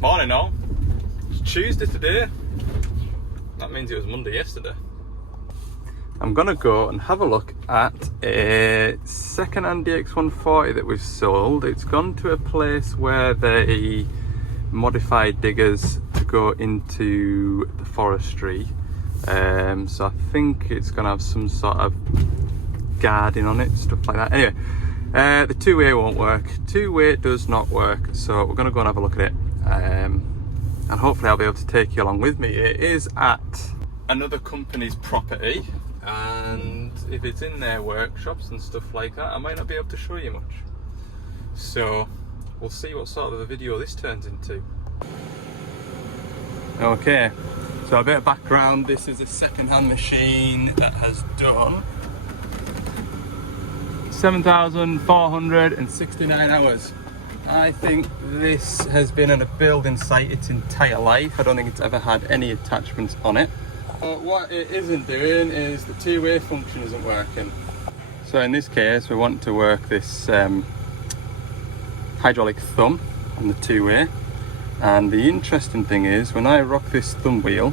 Morning all. It's Tuesday today. That means it was Monday yesterday. I'm gonna go and have a look at a second-hand DX140 that we've sold. It's gone to a place where they modified diggers to go into the forestry. So I think it's gonna have some sort of guarding on it, stuff like that. Anyway, the two-way won't work. Two-way does not work, so we're gonna go and have a look at it. And hopefully I'll be able to take you along with me. It is at another company's property, and if it's in their workshops and stuff like that, I might not be able to show you much. So we'll see what sort of a video this turns into. Okay, so a bit of background. This is a second-hand machine that has done 7,469 hours. I think this has been on a building site its entire life. I don't think it's ever had any attachments on it. What it isn't doing is the two-way function isn't working. So in this case, we want to work this hydraulic thumb on the two-way. And the interesting thing is, when I rock this thumb wheel,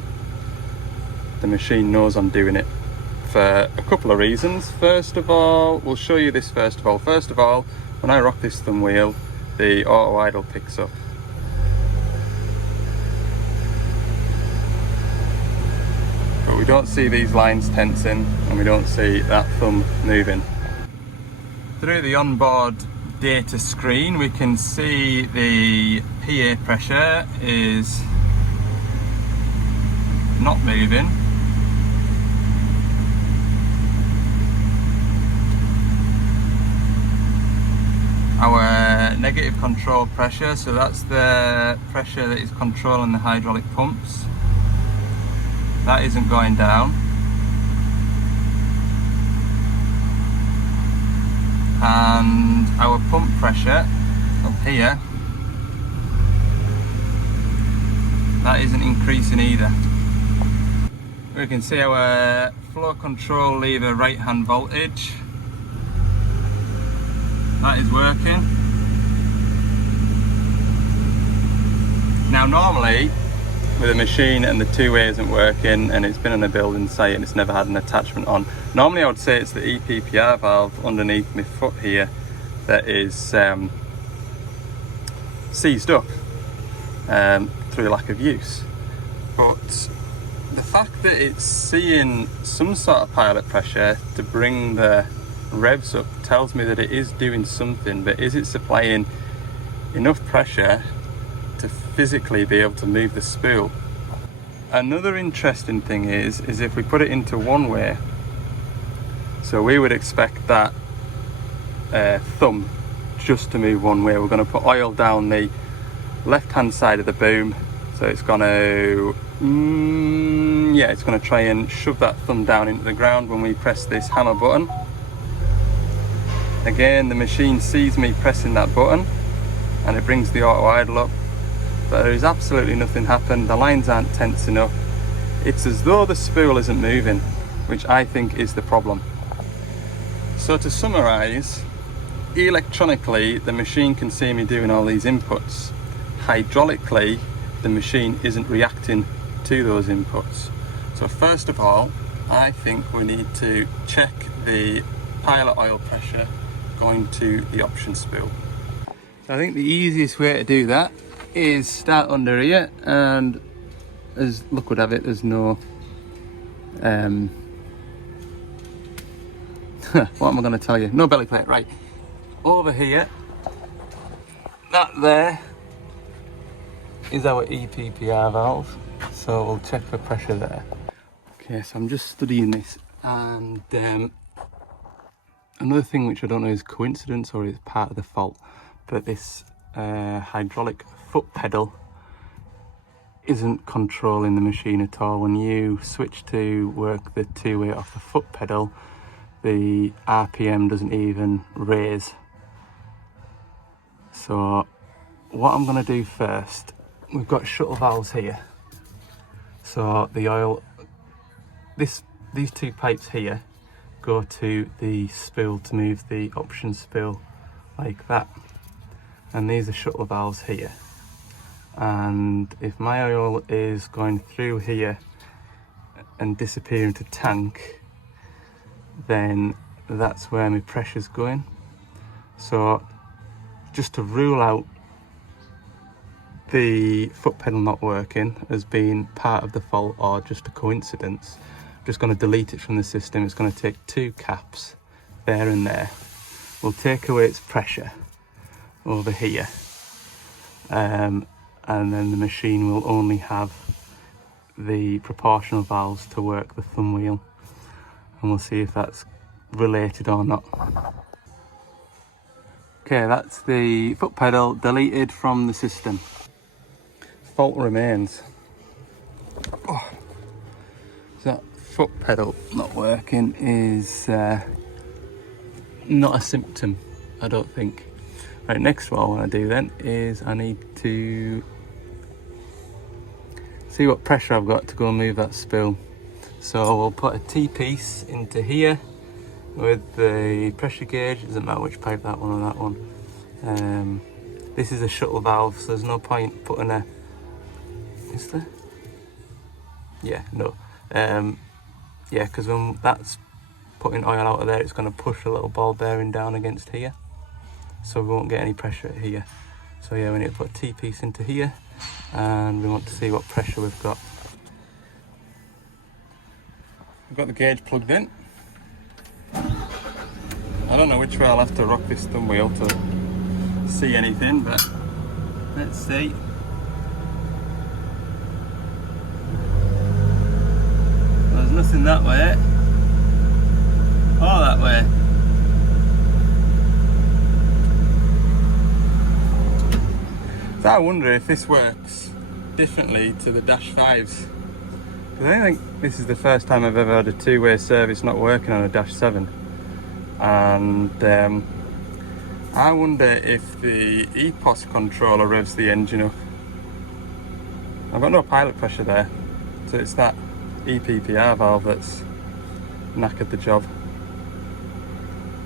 the machine knows I'm doing it for a couple of reasons. First of all, we'll show you this first of all. First of all, when I rock this thumb wheel, the auto idle picks up. But we don't see these lines tensing, and we don't see that thumb moving. Through the onboard data screen, we can see the PA pressure is not moving. Our negative control pressure, so that's the pressure that is controlling the hydraulic pumps, that isn't going down. And our pump pressure up here, that isn't increasing either. We can see our flow control lever right hand voltage, that is working. Now normally with a machine and the two-way isn't working and it's been on a building site and it's never had an attachment on, normally I would say it's the EPPR valve underneath my foot here that is seized up through lack of use. But the fact that it's seeing some sort of pilot pressure to bring the revs up tells me that it is doing something, but is it supplying enough pressure to physically be able to move the spool? Another interesting thing is if we put it into one way, so we would expect that thumb just to move one way. We're going to put oil down the left hand side of the boom, so it's going to it's going to try and shove that thumb down into the ground when we press this hammer button. Again, the machine sees me pressing that button and it brings the auto idle up, but there is absolutely nothing happened. The lines aren't tense enough. It's as though the spool isn't moving, which I think is the problem. So to summarise, electronically the machine can see me doing all these inputs. Hydraulically, the machine isn't reacting to those inputs. So first of all, I think we need to check the pilot oil pressure going to the option spool. So I think the easiest way to do that is start under here, and as luck would have it, there's no what am I going to tell you? No belly plate. Right, over here, that there is our EPPR valve, so we'll check for pressure there. Okay, so I'm just studying this, and another thing which I don't know is coincidence or is part of the fault, but this hydraulic foot pedal isn't controlling the machine at all. When you switch to work the two-way off the foot pedal, the RPM doesn't even raise. So what I'm going to do first, we've got shuttle valves here, so the oil, these two pipes here go to the spool to move the option spool like that, and these are shuttle valves here. and if my oil is going through here and disappearing to tank, then that's where my pressure's going. So just to rule out the foot pedal not working as being part of the fault or just a coincidence, I'm just going to delete it from the system. It's going to take 2 caps there and there. We'll take away its pressure over here, and then the machine will only have the proportional valves to work the thumb wheel, and we'll see if that's related or not. Okay, that's the foot pedal deleted from the system. Fault remains. Oh. So that foot pedal not working is not a symptom, I don't think. Right, next what I want to do then is I need to see what pressure I've got to go and move that spool. So we'll put a T-piece into here with the pressure gauge. It doesn't matter which pipe, that one or that one. This is a shuttle valve, so there's no point putting a... Is there? Yeah, no. Yeah, because when that's putting oil out of there, it's going to push a little ball bearing down against here, so we won't get any pressure here. So yeah, we need to put a T-piece into here, and we want to see what pressure we've got. We've got the gauge plugged in. I don't know which way I'll have to rock this thumb wheel to see anything, but let's see. There's nothing that way or that way. So I wonder if this works differently to the Dash 5s. Because I think this is the first time I've ever had a 2-way service not working on a Dash 7. And I wonder if the EPOS controller revs the engine up. I've got no pilot pressure there, so it's that EPPR valve that's knackered the job.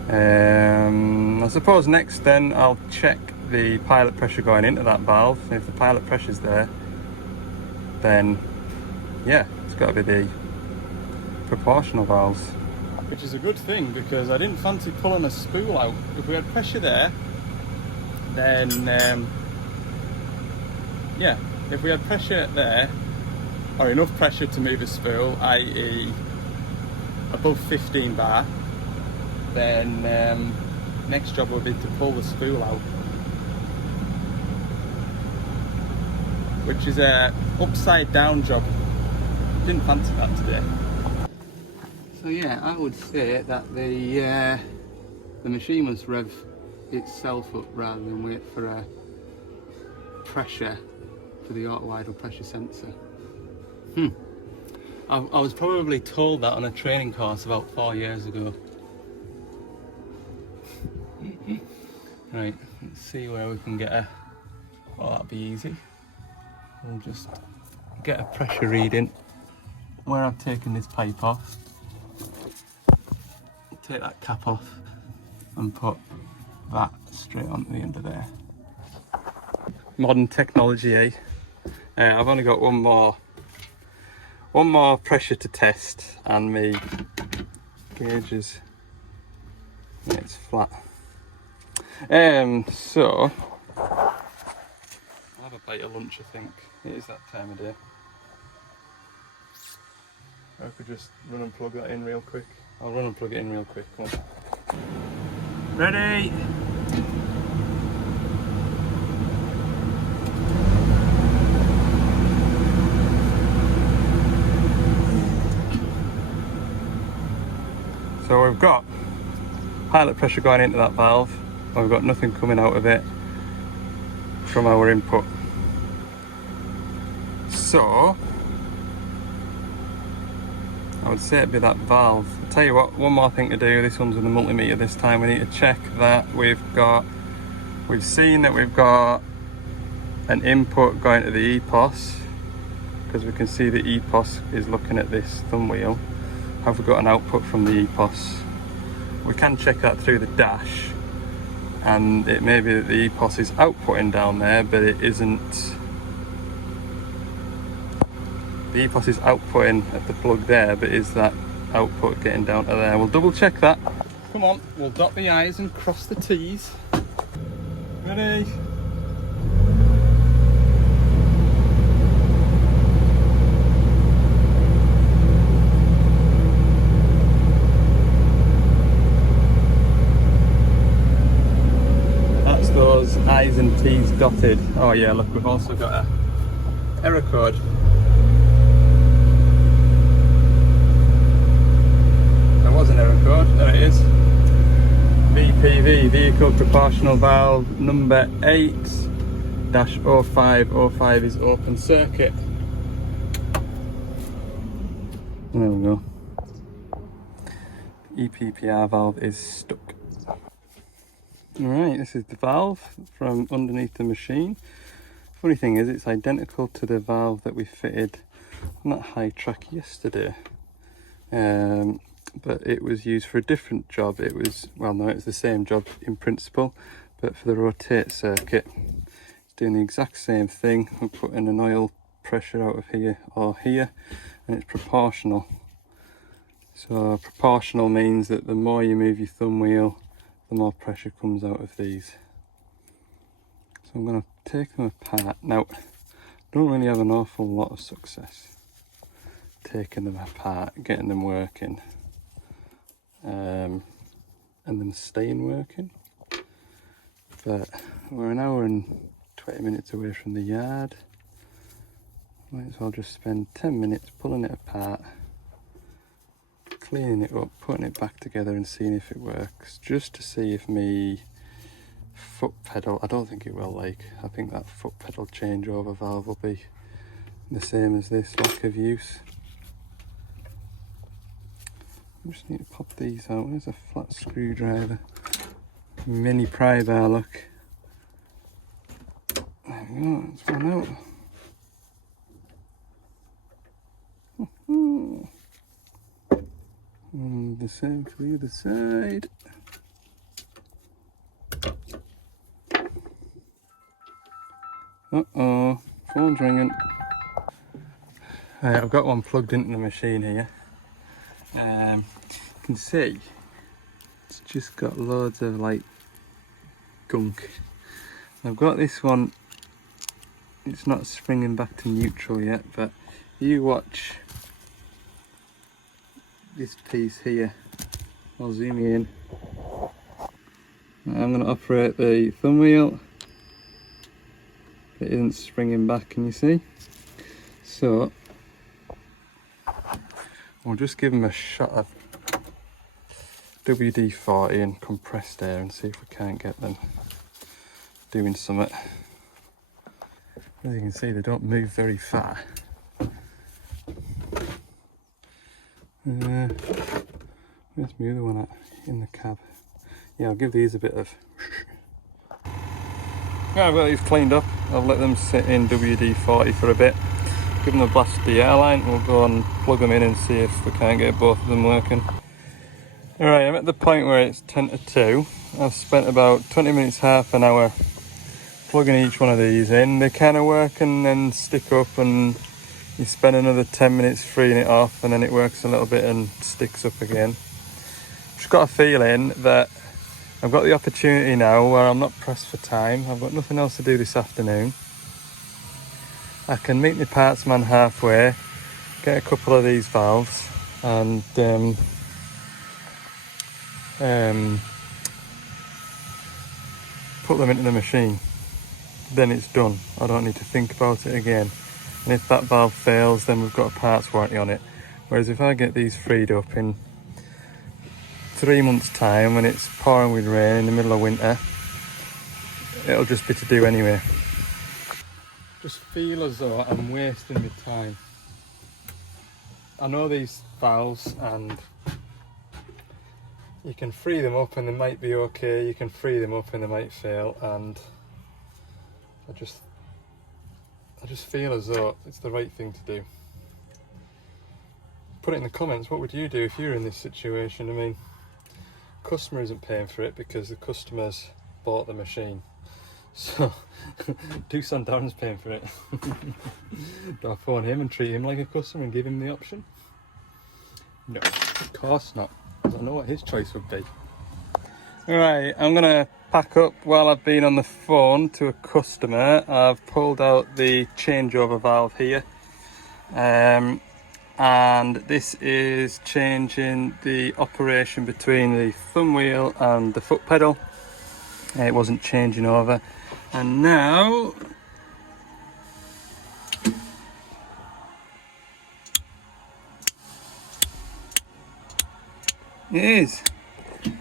I suppose next then I'll check the pilot pressure going into that valve, and if the pilot pressure's there, then yeah, it's got to be the proportional valves. Which is a good thing, because I didn't fancy pulling a spool out. If we had pressure there, then yeah, if we had pressure there, or enough pressure to move a spool, i.e. above 15 bar, then next job would be to pull the spool out, which is a upside down job. Didn't fancy that today. So yeah, I would say that the machine must rev itself up rather than wait for a pressure for the auto idle pressure sensor. I was probably told that on a training course about 4 years ago. Right, let's see where we can get a... Well, that'll be easy. We'll just get a pressure reading where I've taken this pipe off. Take that cap off and put that straight onto the end of there. Modern technology, eh? I've only got one more pressure to test, and my gauge is, yeah, it's flat. So I'll have a bite of lunch, I think. It is that time of day. I could just run and plug that in real quick. I'll run and plug it in real quick. Come on. Ready? So we've got pilot pressure going into that valve, and we've got nothing coming out of it from our input. So I would say it'd be that valve. I'll tell you what, one more thing to do. This one's with the multimeter this time. We need to check that we've seen that we've got an input going to the EPOS, because we can see the EPOS is looking at this thumb wheel. Have we got an output from the EPOS? We can check that through the dash, and it may be that the EPOS is outputting down there, but it isn't the EPOS is outputting at the plug there, but is that output getting down to there? We'll double check that. Come on, we'll dot the I's and cross the T's. Ready? That's those I's and T's dotted. Oh yeah, look, we've also got a error code. There was an error code, there it is. VPV, vehicle proportional valve number 8-0505 is open circuit. There we go. EPPR valve is stuck. Alright, this is the valve from underneath the machine. Funny thing is, it's identical to the valve that we fitted on that high track yesterday. But it was used for a different job. It was, well no, it's the same job in principle, but for the rotate circuit, doing the exact same thing. We're putting an oil pressure out of here or here, and it's proportional. So proportional means that the more you move your thumb wheel, the more pressure comes out of these. So I'm going to take them apart. Now, I don't really have an awful lot of success taking them apart, getting them working, and then staying working. But we're an hour and 20 minutes away from the yard. Might as well just spend 10 minutes pulling it apart, cleaning it up, putting it back together and seeing if it works, just to see if me foot pedal, I don't think it will, like, I think that foot pedal changeover valve will be the same as this, lack of use. I just need to pop these out. There's a flat screwdriver, mini pry bar, look. There we go, it's one out. And the same for the other side. Uh-oh, phone's ringing. Right, I've got one plugged into the machine here. You can see it's just got loads of like gunk. I've got this one, it's not springing back to neutral yet, but you watch this piece here. I'll zoom you in. I'm going to operate the thumb wheel. It isn't springing back, can you see? So we'll just give them a shot of WD-40 and compressed air and see if we can't get them doing something. As you can see, they don't move very far. Where's my other one at? In the cab. Yeah, I'll give these a bit of... Yeah, I've got these cleaned up. I'll let them sit in WD-40 for a bit. Give them a blast of the airline. We'll go and plug them in and see if we can't get both of them working. Alright, I'm at the point where it's 10 to 2. I've spent about 20 minutes, half an hour plugging each one of these in. They kind of work and then stick up, and you spend another 10 minutes freeing it off, and then it works a little bit and sticks up again. Just got a feeling that I've got the opportunity now where I'm not pressed for time. I've got nothing else to do this afternoon. I can meet my parts man halfway, get a couple of these valves and put them into the machine. Then it's done. I don't need to think about it again. And if that valve fails, then we've got a parts warranty on it. Whereas if I get these freed up in 3 months' time, when it's pouring with rain in the middle of winter, it'll just be to do anyway. Just feel as though I'm wasting my time. I know these valves, and you can free them up and they might be okay, you can free them up and they might fail, and I just feel as though it's the right thing to do. Put it in the comments, what would you do if you were in this situation? I mean, customer isn't paying for it because the customers bought the machine. So, Doosan Darren's paying for it. Do I phone him and treat him like a customer and give him the option? No, of course not. I don't know what his choice would be. Right, I'm going to pack up while I've been on the phone to a customer. I've pulled out the changeover valve here. And this is changing the operation between the thumb wheel and the foot pedal. It wasn't changing over. And now it is. So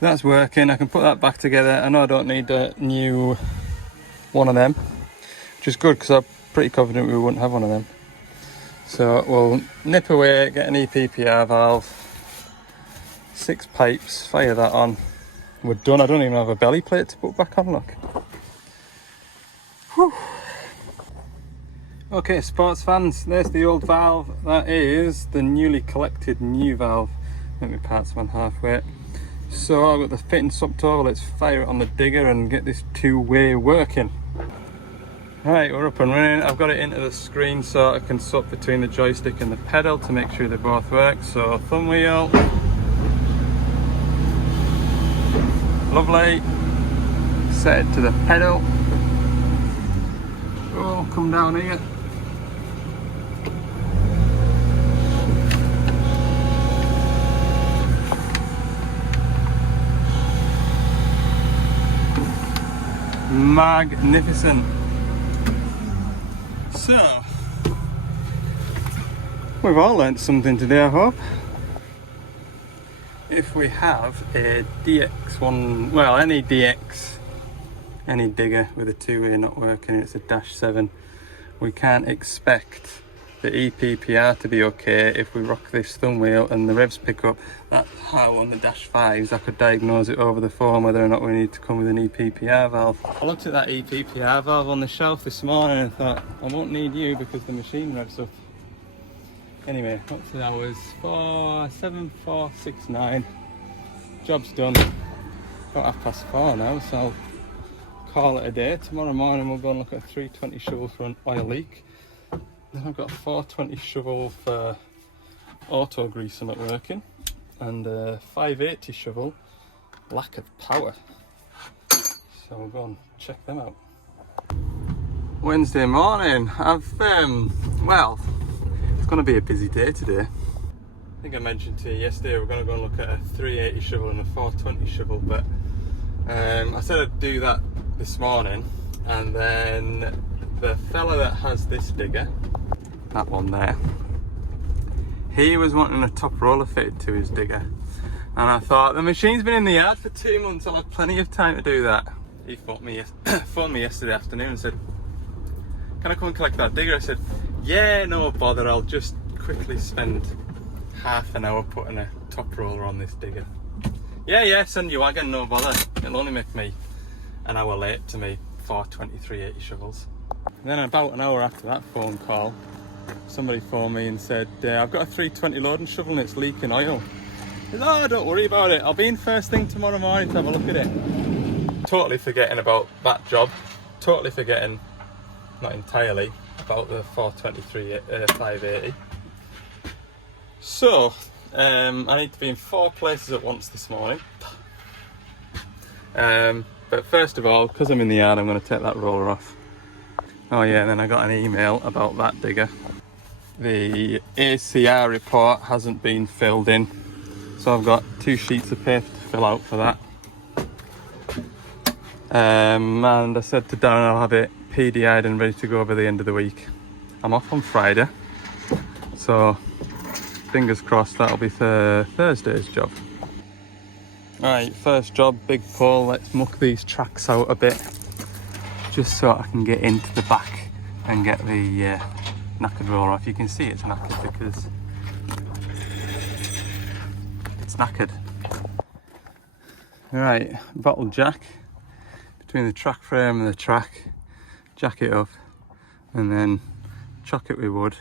that's working. I can put that back together. I know I don't need a new one of them, which is good because I'm pretty confident we wouldn't have one of them. So we'll nip away, get an EPPR valve, 6 pipes, fire that on. We're done. I don't even have a belly plate to put back on, look. Whew. Okay, sports fans, there's the old valve. That is the newly collected new valve. Let me pass one halfway. So I've got the fitting swapped over. Let's fire it on the digger and get this two-way working. Right, we're up and running. I've got it into the screen so I can swap between the joystick and the pedal to make sure they both work. So thumb wheel. Lovely. Set it to the pedal. Oh, come down here. Magnificent. So, we've all learnt something today, I hope. If we have a DX1, well, any DX, any digger with a two-way not working, it's a -7, we can't expect the EPPR to be okay if we rock this thumb wheel and the revs pick up. That's how on the -5s I could diagnose it over the phone whether or not we need to come with an EPPR valve. I looked at that EPPR valve on the shelf this morning and thought, I won't need you because the machine revs up. Anyway, what's the hours? 7:469. Job's done. About 4:30 now, so I'll call it a day. Tomorrow morning we'll go and look at a 320 shovel for an oil leak. Then I've got a 420 shovel for auto greasing at working, and a 580 shovel lack of power. So we'll go and check them out. Wednesday morning. Well, it's going to be a busy day today. I think I mentioned to you yesterday we're going to go and look at a 380 shovel and a 420 shovel, but I said I'd do that this morning, and then the fella that has this digger, that one there, he was wanting a top roller fitted to his digger, and I thought the machine's been in the yard for 2 months, I'll have plenty of time to do that. He phoned me yesterday afternoon and said, can I come and collect that digger? I said, yeah, no bother, I'll just quickly spend half an hour putting a top roller on this digger. Yeah, send your wagon, no bother. It'll only make me an hour late to me 420 380 shovels. And then about an hour after that phone call, somebody phoned me and said, I've got a 320 loading shovel and it's leaking oil. I said, oh, don't worry about it, I'll be in first thing tomorrow morning to have a look at it. Totally forgetting about that job. Totally forgetting, not entirely, about the 423 580. So, I need to be in 4 places at once this morning. But first of all, because I'm in the yard, I'm going to take that roller off. Oh yeah, and then I got an email about that digger. The ACR report hasn't been filled in, so I've got 2 sheets of paper to fill out for that. And I said to Darren I'll have it PDI'd and ready to go by the end of the week. I'm off on Friday, so fingers crossed that'll be for Thursday's job. Alright, first job, big pull. Let's muck these tracks out a bit, just so I can get into the back and get the knackered roller off. You can see it's knackered because it's knackered. Alright, bottle jack between the track frame and the track, jack it up and then chock it with wood.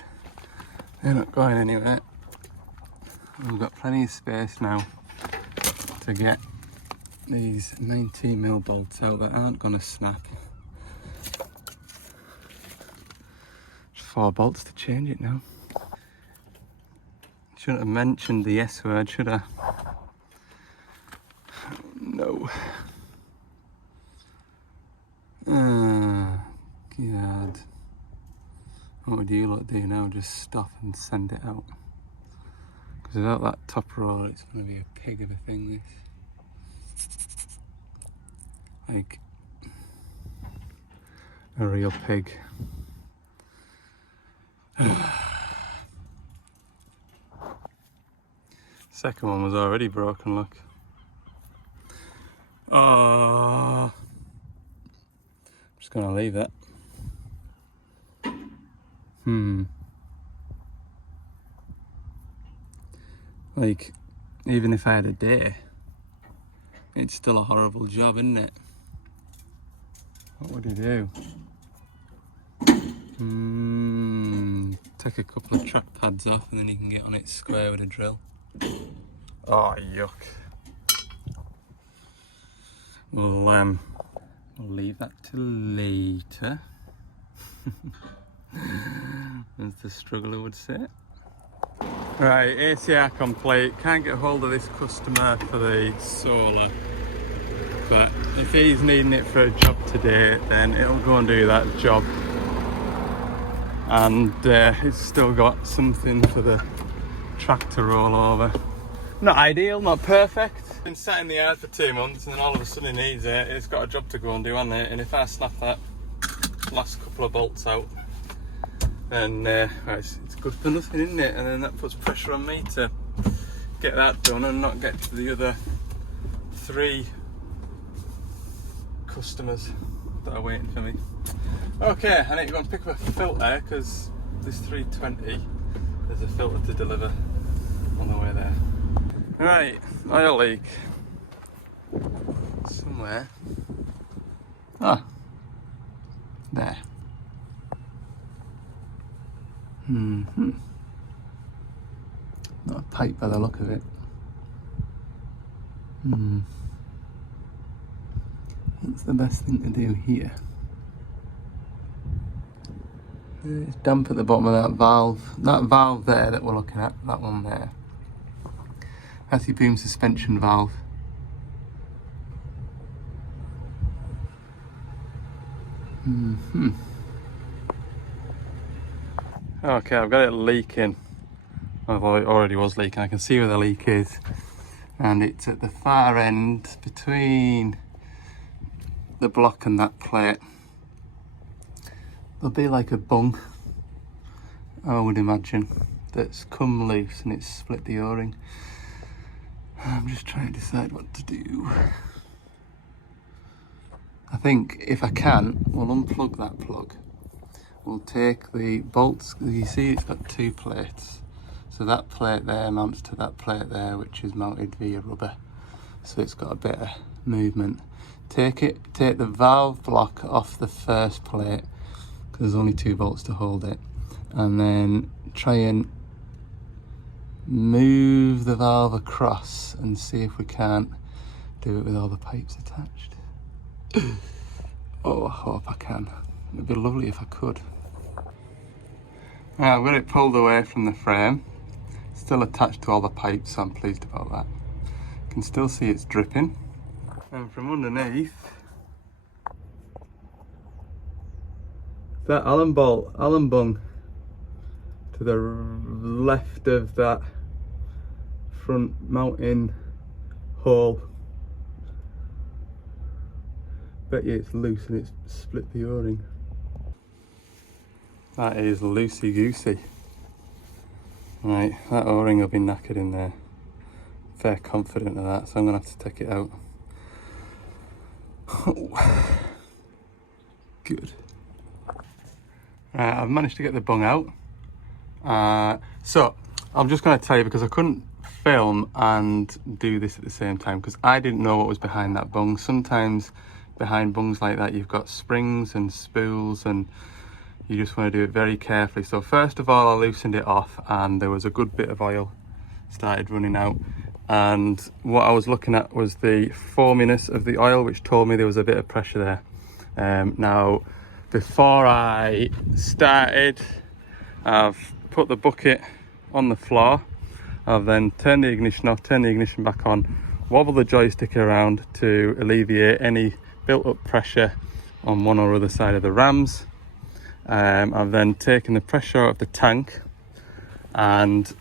They're not going anywhere. We've got plenty of space now to get these 19mm bolts out that aren't going to snap. Just 4 bolts to change it now. Shouldn't have mentioned the S word, should I? No. God. What would you lot do now? Just stop and send it out? Because without that top roller, it's going to be a pig of a thing, this. Like a real pig. Second one was already broken, look. Oh, I'm just going to leave it. Like, even if I had a day, it's still a horrible job, isn't it? What would you do? Take a couple of track pads off and then you can get on it square with a drill. Oh, yuck. We'll leave that till later. As the struggler would say. Right, ACR complete. Can't get hold of this customer for the solar, but if he's needing it for a job today, then it'll go and do that job. And it's still got something for the tractor rollover. Not ideal, not perfect. Been sat in the yard for 2 months and then all of a sudden he needs it. It's got a job to go and do, hasn't it? And if I snap that last couple of bolts out, then it's good for nothing, isn't it? And then that puts pressure on me to get that done and not get to the other 3 customers that are waiting for me. Okay, I need to go and pick up a filter because this 320, there's a filter to deliver on the way there. Right, oil leak somewhere. Ah, there. Not a pipe by the look of it. What's the best thing to do here? It's damp at the bottom of that valve. That valve there that we're looking at, that one there. That's your boom suspension valve. Okay, I've got it leaking. Although it already was leaking, I can see where the leak is. And it's at the far end between the block and that plate. There'll be like a bung, I would imagine, that's come loose and it's split the O-ring. I'm just trying to decide what to do. I think if I can, we'll unplug that plug. We'll take the bolts, you see it's got 2 plates. So that plate there mounts to that plate there, which is mounted via rubber. So it's got a bit of movement. Take the valve block off the first plate, because there's only 2 bolts to hold it. And then try and move the valve across and see if we can't do it with all the pipes attached. Oh, I hope I can. It'd be lovely if I could. Right, I've got it pulled away from the frame. Still attached to all the pipes, so I'm pleased about that. You can still see it's dripping. And from underneath, that Allen bung to the left of that front mounting hole. Bet you it's loose and it's split the O-ring. That is loosey-goosey. Right, that O-ring will be knackered in there. Fair confident of that, so I'm going to have to take it out. Oh. Good. Right, I've managed to get the bung out. So, I'm just going to tell you, because I couldn't film and do this at the same time, because I didn't know what was behind that bung. Sometimes behind bungs like that you've got springs and spools, and you just want to do it very carefully. So first of all, I loosened it off and there was a good bit of oil started running out. and what I was looking at was the foaminess of the oil, which told me there was a bit of pressure there. Now, before I started, I've put the bucket on the floor. I've then turned the ignition off, turned the ignition back on, wobble the joystick around to alleviate any built up pressure on one or other side of the rams. I've then taken the pressure out of the tank, and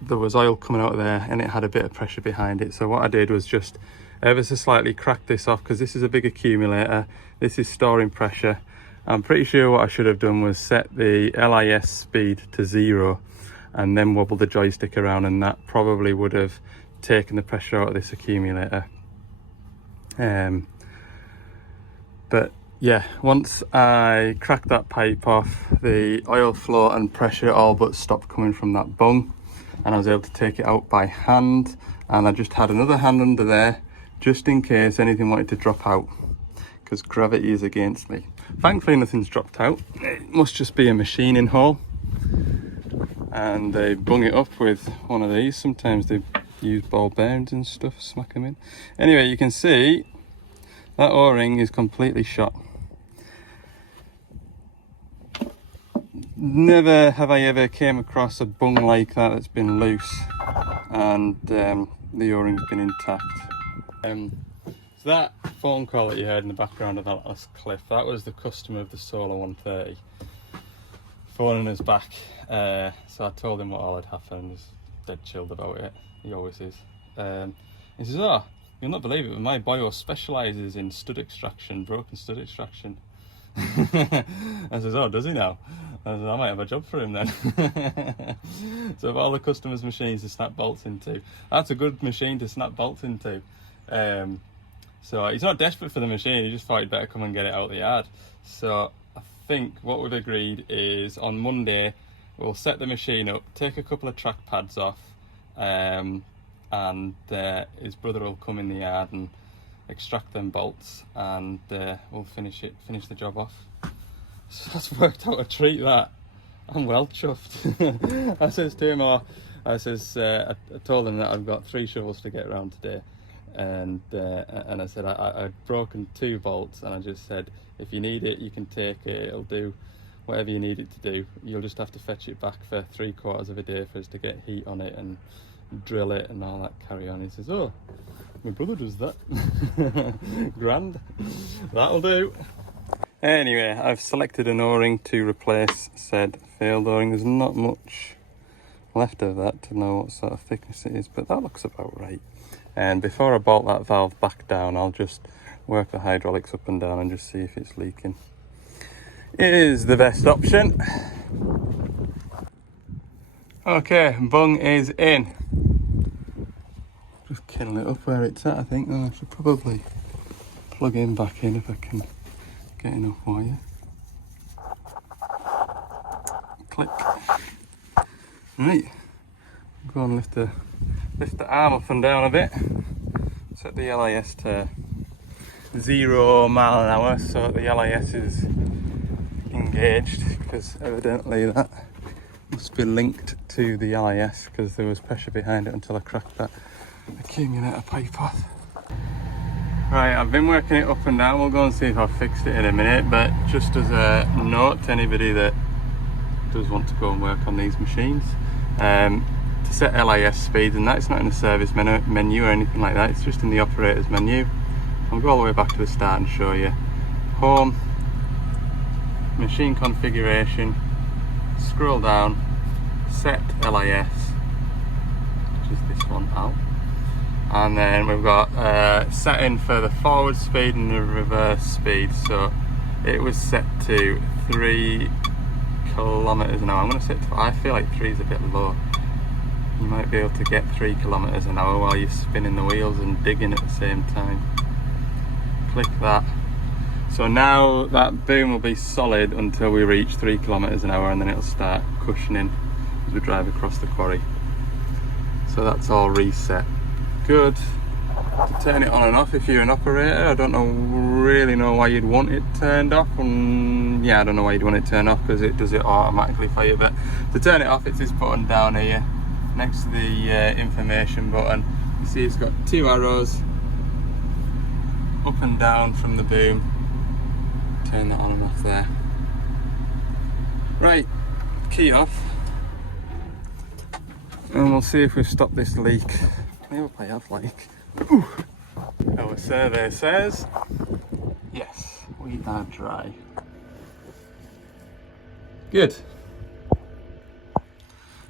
there was oil coming out of there and it had a bit of pressure behind it. So what I did was just ever so slightly crack this off, because this is a big accumulator. This is storing pressure. I'm pretty sure what I should have done was set the LIS speed to 0 and then wobble the joystick around, and that probably would have taken the pressure out of this accumulator. But yeah, once I cracked that pipe off, the oil flow and pressure all but stopped coming from that bung, and I was able to take it out by hand, and I just had another hand under there just in case anything wanted to drop out, because gravity is against me. Thankfully nothing's dropped out. It must just be a machining hole, and they bung it up with one of these. Sometimes they use ball bearings and stuff, smack them in. Anyway, you can see that O-ring is completely shot. Never have I ever came across a bung like that that's been loose, and the O-ring's been intact. So that phone call that you heard in the background of that last clip, that was the customer of the Solar 130 phoning us back. So I told him what all had happened. He's dead chilled about it. He always is. He says, "Oh, you'll not believe it, but my boyo specialises in stud extraction, broken stud extraction." I says, "Oh, does he now?" I said, "I might have a job for him then." So of all the customers' machines to snap bolts into, that's a good machine to snap bolts into. So he's not desperate for the machine, he just thought he'd better come and get it out of the yard. So I think what we've agreed is on Monday we'll set the machine up, take a couple of track pads off, and his brother will come in the yard and extract them bolts, and we'll finish the job off. So that's worked out a treat, that. I'm well chuffed. I says to him, I told him that I've got 3 shovels to get around today, and I said I'd broken 2 bolts, and I just said, if you need it you can take it, it'll do whatever you need it to do. You'll just have to fetch it back for 3/4 of a day for us to get heat on it and drill it and all that carry on. He says, "Oh, my brother does that." Grand, that'll do. Anyway, I've selected an O-ring to replace said failed O-ring. There's not much left of that to know what sort of thickness it is, but that looks about right. And before I bolt that valve back down, I'll just work the hydraulics up and down and just see if it's leaking. It is the best option. Okay, bung is in. Just killing it up where it's at, I think. Then I should probably plug in back in if I can get enough wire. Click. Right, go and lift the arm up and down a bit. Set the LIS to 0 mile an hour, so the LIS is engaged, because evidently that must be linked to the LIS, because there was pressure behind it until I cracked that accumulator pipe off. Right, I've been working it up and down. We'll go and see if I've fixed it in a minute, but just as a note to anybody that does want to go and work on these machines, to set LIS speeds, and that's not in the service menu or anything like that, it's just in the operator's menu. I'll go all the way back to the start and show you. Home, machine configuration, scroll down, set LIS, which is this one out. And then we've got setting for the forward speed and the reverse speed. So it was set to 3 kilometers an hour. I'm going to set to, I feel like 3 is a bit low. You might be able to get 3 kilometers an hour while you're spinning the wheels and digging at the same time. Click that. So now that boom will be solid until we reach 3 kilometers an hour, and then it'll start cushioning as we drive across the quarry. So that's all reset. Good to turn it on and off if you're an operator. I don't really know why you'd want it turned off, and yeah, I don't know why you'd want it turned off, because it does it automatically for you. But to turn it off, it's this button down here, next to the information button. You see it's got 2 arrows up and down from the boom. Turn that on and off there. Right, key off. And we'll see if we've stopped this leak. I hope I have, like. Ooh. Our survey says, yes, we are dry. Good.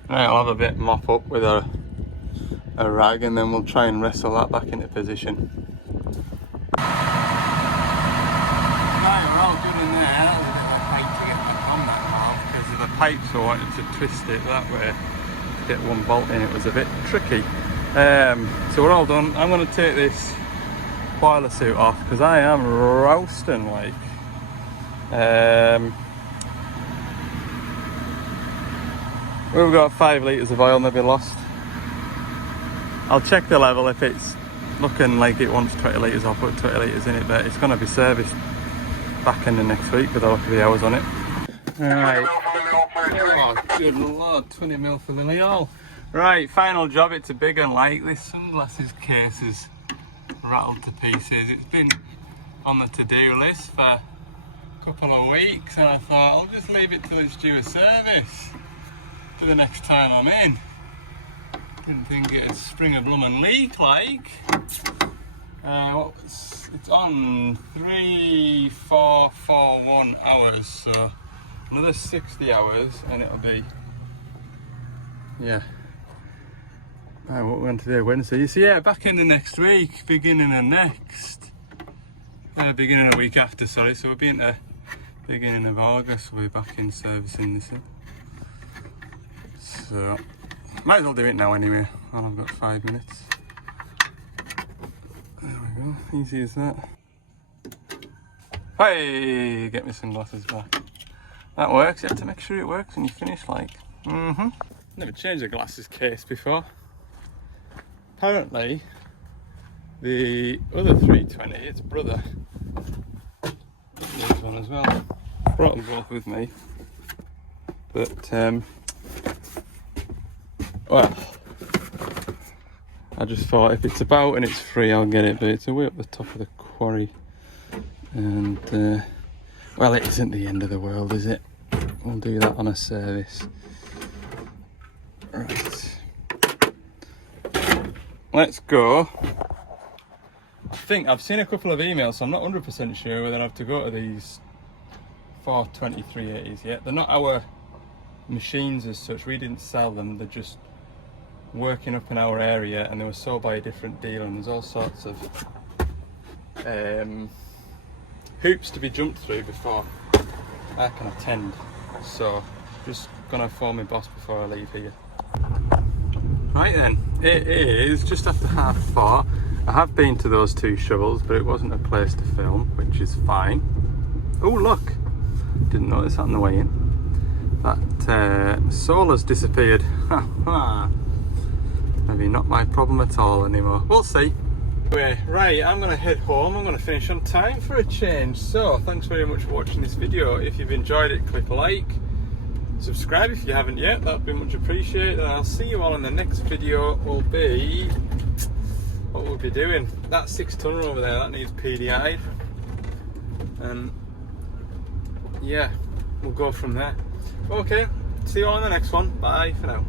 Right, I'll have a bit mop up with a rag and then we'll try and wrestle that back into position. Right, we're all good in there. That was a bit of a fight to get back on that now because of the pipes I wanted to twist it that way. To get one bolt in, it was a bit tricky. So we're all done. I'm going to take this boiler suit off because I am roasting like. We've got 5 litres of oil maybe lost. I'll check the level. If it's looking like it wants 20 litres, I'll put 20 litres in it, but it's going to be serviced back in the next week with a look at the hours on it. Right. Oh, good lord, 20 mil for the Leo. Right, final job. It's a big one. Like this sunglasses case is rattled to pieces. It's been on the to-do list for a couple of weeks and I thought I'll just leave it till it's due a service for the next time I'm in. Didn't think it'd spring a bloomin' leak like. It's on 3,441 hours, so another 60 hours and it'll be, yeah. Right, what we're going to do Wednesday. So yeah, back in the next week, beginning of beginning of the week after, sorry. So we'll be into beginning of August, we'll be back in servicing this. So, might as well do it now anyway, and I've got 5 minutes. There we go, easy as that. Hey, get my sunglasses back. That works, you have to make sure it works when you finish like. Never changed the glasses case before. Apparently, the other 320, its brother, needs one as well. Brought them both with me. But, well, I just thought if it's about and it's free, I'll get it, but it's way up the top of the quarry. And, well, it isn't the end of the world, is it? We'll do that on a service. Right. Let's go. I think I've seen a couple of emails, so I'm not 100% sure whether I have to go to these 42380s yet. They're not our machines as such, we didn't sell them, they're just working up in our area and they were sold by a different dealer, and there's all sorts of hoops to be jumped through before I can attend. So just gonna phone my boss before I leave here. Right then, it is just after 4:30. I have been to those 2 shovels, but it wasn't a place to film, which is fine. Oh look, didn't notice that on the way in. That solar's disappeared. Maybe not my problem at all anymore. We'll see. Anyway, right, I'm going to head home. I'm going to finish on time for a change. So, thanks very much for watching this video. If you've enjoyed it, click like. Subscribe if you haven't yet. That'd be much appreciated. And I'll see you all in the next video. Will be... what we'll be doing. That 6-tonner over there, that needs PDI'd. And... yeah, we'll go from there. Okay, see you all in the next one. Bye for now.